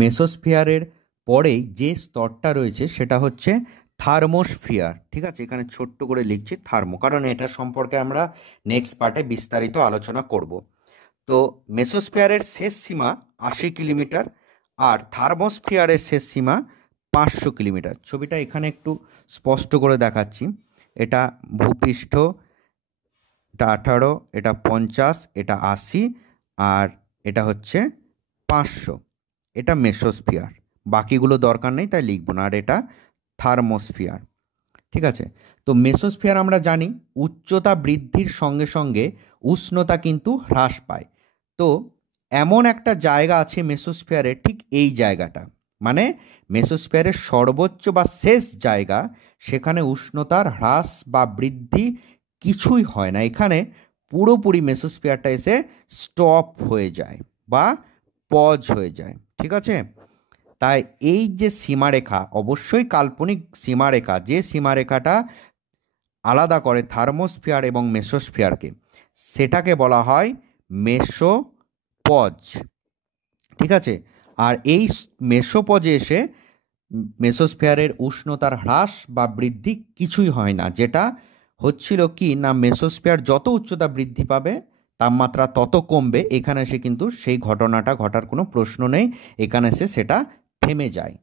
মেসোস্ফিয়ারের পরেই যে স্তরটা রয়েছে সেটা হচ্ছে থার্মোস্ফিয়ার। ঠিক আছে, এখানে ছোট্ট করে লিখছি থার্মো, কারণ এটা সম্পর্কে আমরা নেক্সট পার্টে বিস্তারিত আলোচনা করব। তো মেসোস্ফিয়ারের শেষ সীমা 80 কিলোমিটার, আর থার্মোস্ফিয়ারের শেষ সীমা 500 কিলোমিটার। ছবিটা এখানে একটু স্পষ্ট করে দেখাচ্ছি। এটা ভূপৃষ্ঠ, এটা 18, এটা 50, এটা 80, আর এটা হচ্ছে 500। এটা মেসোস্ফিয়ার, বাকিগুলো দরকার নেই তাই লিখব না। আর এটা থার্মোস্ফিয়ার। ঠিক আছে, তো মেসোস্ফিয়ার আমরা জানি উচ্চতা বৃদ্ধির সঙ্গে সঙ্গে উষ্ণতা কিন্তু হ্রাস পায়। তো এমন একটা জায়গা আছে মেসোস্ফিয়ারে, ঠিক এই জায়গাটা, মানে মেসোস্ফিয়ারের সর্বোচ্চ বা শেষ জায়গা, সেখানে উষ্ণতার হ্রাস বা বৃদ্ধি কিছুই হয় না। এখানে পুরোপুরি মেসোস্ফিয়ারটা এসে স্টপ হয়ে যায় বা পজ হয়ে যায়। ঠিক আছে, তাই এই যে সীমারেখা, অবশ্যই কাল্পনিক সীমারেখা, যে সীমারেখাটা আলাদা করে থার্মোস্ফিয়ার এবং মেসোস্ফিয়ারকে, সেটাকে বলা হয় মেসোপজ। ঠিক আছে, আর এই মেসোপজে এসে মেসোস্ফিয়ারের উষ্ণতার হ্রাস বা বৃদ্ধি কিছুই হয় না। যেটা হচ্ছিল কি না, মেসোস্ফিয়ার যত উচ্চতা বৃদ্ধি পাবে তাপমাত্রা তত কমবে, এখানে এসে কিন্তু সেই ঘটনাটা ঘটার কোনো প্রশ্ন নেই, এখানে এসে সেটা থেমে যায়।